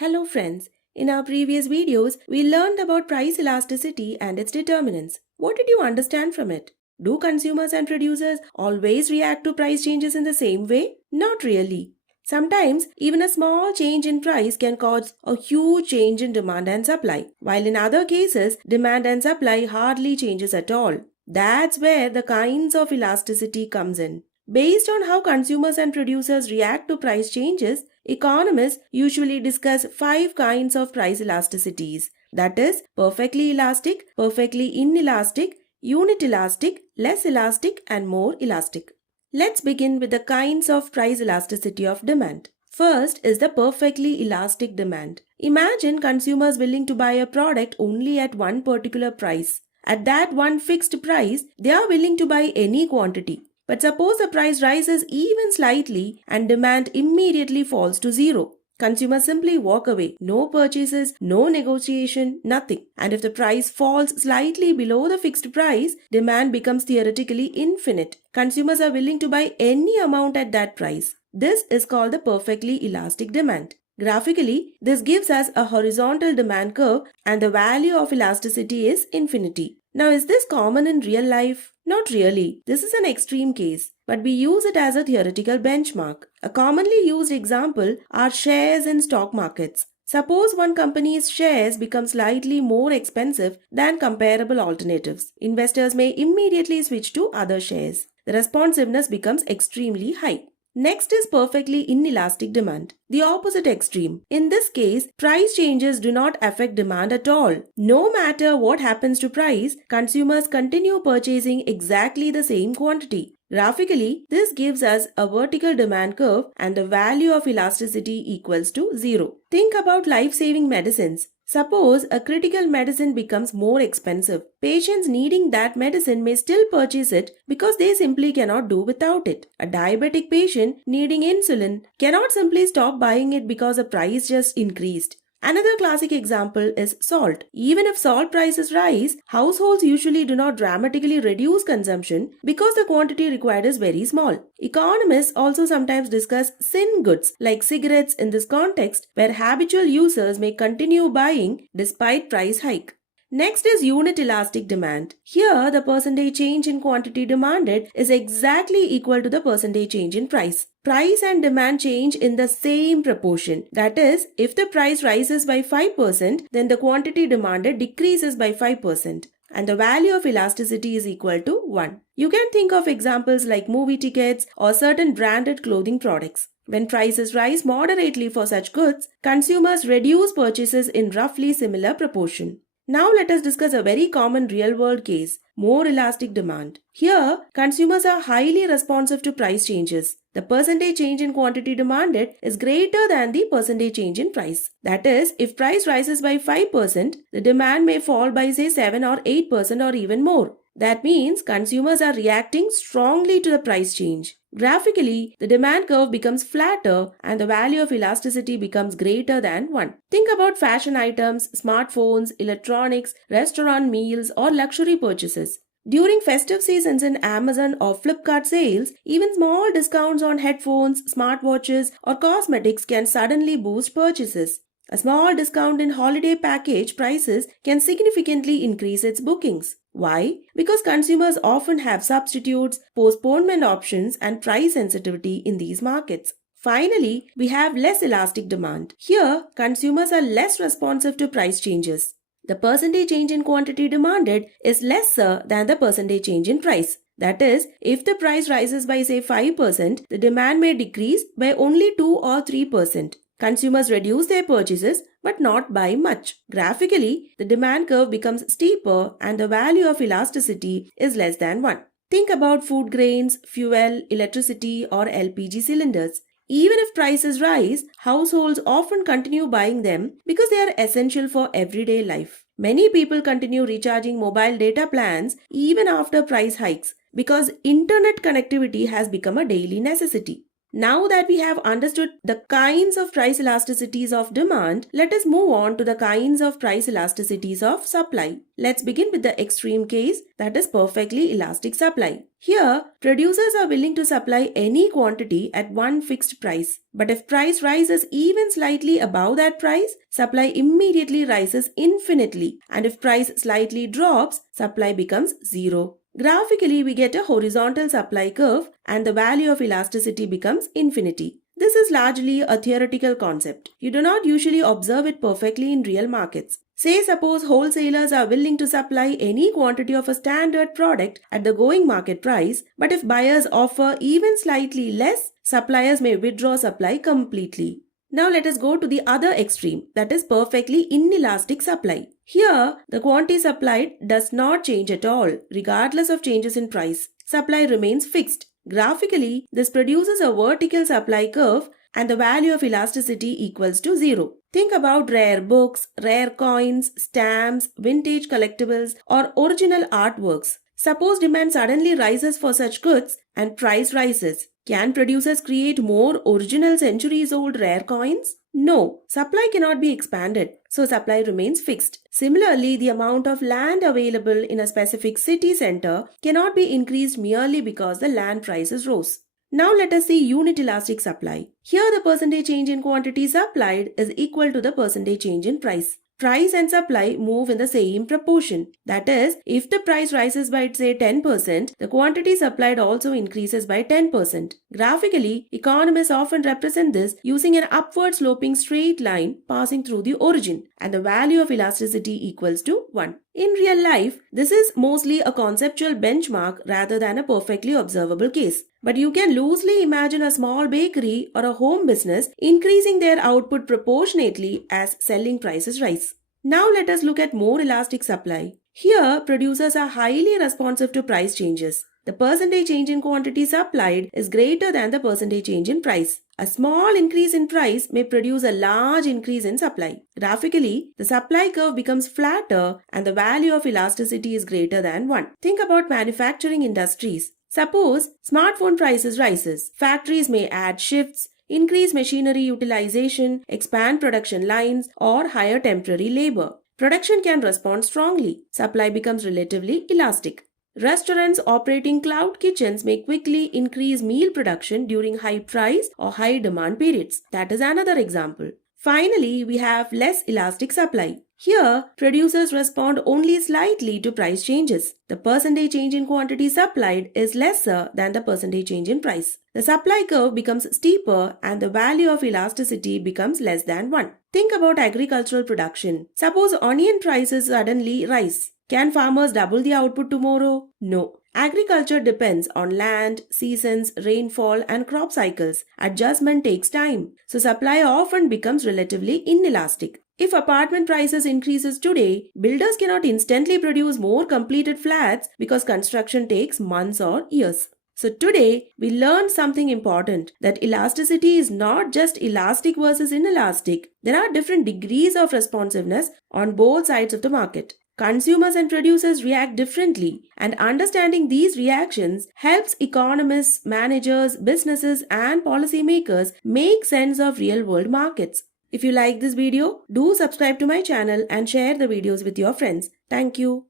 Hello friends, in our previous videos, we learned about price elasticity and its determinants. What did you understand from it? Do consumers and producers always react to price changes in the same way? Not really. Sometimes, even a small change in price can cause a huge change in demand and supply, while in other cases, demand and supply hardly changes at all. That's where the kinds of elasticity comes in. Based on how consumers and producers react to price changes, economists usually discuss 5 kinds of price elasticities. That is, perfectly elastic, perfectly inelastic, unit elastic, less elastic, and more elastic. Let's begin with the kinds of price elasticity of demand. First is the perfectly elastic demand. Imagine consumers willing to buy a product only at one particular price. At that one fixed price, they are willing to buy any quantity. But suppose the price rises even slightly and demand immediately falls to zero. Consumers simply walk away. No purchases, no negotiation, nothing. And if the price falls slightly below the fixed price, demand becomes theoretically infinite. Consumers are willing to buy any amount at that price. This is called the perfectly elastic demand. Graphically, this gives us a horizontal demand curve and the value of elasticity is infinity. Now, is this common in real life? Not really. This is an extreme case, but we use it as a theoretical benchmark. A commonly used example are shares in stock markets. Suppose one company's shares become slightly more expensive than comparable alternatives. Investors may immediately switch to other shares. The responsiveness becomes extremely high. Next is perfectly inelastic demand, the opposite extreme. In this case, price changes do not affect demand at all. No matter what happens to price, consumers continue purchasing exactly the same quantity. Graphically, this gives us a vertical demand curve and the value of elasticity equals to 0. Think about life-saving medicines. Suppose a critical medicine becomes more expensive. Patients needing that medicine may still purchase it because they simply cannot do without it. A diabetic patient needing insulin cannot simply stop buying it because the price just increased. Another classic example is salt. Even if salt prices rise, households usually do not dramatically reduce consumption because the quantity required is very small. Economists also sometimes discuss sin goods like cigarettes in this context, where habitual users may continue buying despite price hike. Next is unit elastic demand. Here, the percentage change in quantity demanded is exactly equal to the percentage change in price. Price and demand change in the same proportion. That is, if the price rises by 5%, then the quantity demanded decreases by 5%. And the value of elasticity is equal to 1. You can think of examples like movie tickets or certain branded clothing products. When prices rise moderately for such goods, consumers reduce purchases in roughly similar proportion. Now let us discuss a very common real-world case, more elastic demand. Here, consumers are highly responsive to price changes. The percentage change in quantity demanded is greater than the percentage change in price. That is, if price rises by 5%, the demand may fall by say 7 or 8% or even more. That means consumers are reacting strongly to the price change. Graphically, the demand curve becomes flatter and the value of elasticity becomes greater than 1. Think about fashion items, smartphones, electronics, restaurant meals, or luxury purchases. During festive seasons in Amazon or Flipkart sales, even small discounts on headphones, smartwatches, or cosmetics can suddenly boost purchases. A small discount in holiday package prices can significantly increase its bookings. Why? Because consumers often have substitutes, postponement options, and price sensitivity in these markets. Finally, we have less elastic demand. Here, consumers are less responsive to price changes. The percentage change in quantity demanded is lesser than the percentage change in price. That is, if the price rises by say 5%, the demand may decrease by only 2 or 3%. Consumers reduce their purchases but not by much. Graphically, the demand curve becomes steeper and the value of elasticity is less than 1. Think about food grains, fuel, electricity, or LPG cylinders. Even if prices rise, households often continue buying them because they are essential for everyday life. Many people continue recharging mobile data plans even after price hikes because internet connectivity has become a daily necessity. Now that we have understood the kinds of price elasticities of demand, let us move on to the kinds of price elasticities of supply. Let's begin with the extreme case, that is perfectly elastic supply. Here, producers are willing to supply any quantity at one fixed price. But if price rises even slightly above that price, supply immediately rises infinitely. And if price slightly drops, supply becomes zero. Graphically, we get a horizontal supply curve and the value of elasticity becomes infinity. This is largely a theoretical concept. You do not usually observe it perfectly in real markets. Say suppose wholesalers are willing to supply any quantity of a standard product at the going market price, but if buyers offer even slightly less, suppliers may withdraw supply completely. Now let us go to the other extreme, that is perfectly inelastic supply. Here, the quantity supplied does not change at all, regardless of changes in price. Supply remains fixed. Graphically, this produces a vertical supply curve and the value of elasticity equals to 0. Think about rare books, rare coins, stamps, vintage collectibles, or original artworks. Suppose demand suddenly rises for such goods and price rises. Can producers create more original centuries-old rare coins? No, supply cannot be expanded, so supply remains fixed. Similarly, the amount of land available in a specific city center cannot be increased merely because the land prices rose. Now let us see unit elastic supply. Here the percentage change in quantity supplied is equal to the percentage change in price. Price and supply move in the same proportion. That is, if the price rises by say 10%, the quantity supplied also increases by 10%. Graphically, economists often represent this using an upward sloping straight line passing through the origin, and the value of elasticity equals to 1. In real life, this is mostly a conceptual benchmark rather than a perfectly observable case. But you can loosely imagine a small bakery or a home business increasing their output proportionately as selling prices rise. Now let us look at more elastic supply. Here, producers are highly responsive to price changes. The percentage change in quantity supplied is greater than the percentage change in price. A small increase in price may produce a large increase in supply. Graphically, the supply curve becomes flatter and the value of elasticity is greater than 1. Think about manufacturing industries. Suppose smartphone prices rises. Factories may add shifts, increase machinery utilization, expand production lines, or hire temporary labor. Production can respond strongly. Supply becomes relatively elastic. Restaurants operating cloud kitchens may quickly increase meal production during high price or high demand periods. That is another example. Finally, we have less elastic supply. Here, producers respond only slightly to price changes. The percentage change in quantity supplied is lesser than the percentage change in price. The supply curve becomes steeper and the value of elasticity becomes less than 1. Think about agricultural production. Suppose onion prices suddenly rise. Can farmers double the output tomorrow? No. Agriculture depends on land, seasons, rainfall, and crop cycles. Adjustment takes time, so supply often becomes relatively inelastic. If apartment prices increases today, builders cannot instantly produce more completed flats because construction takes months or years. So today, we learned something important, that elasticity is not just elastic versus inelastic. There are different degrees of responsiveness on both sides of the market. Consumers and producers react differently, and understanding these reactions helps economists, managers, businesses, and policymakers make sense of real-world markets. If you like this video, do subscribe to my channel and share the videos with your friends. Thank you.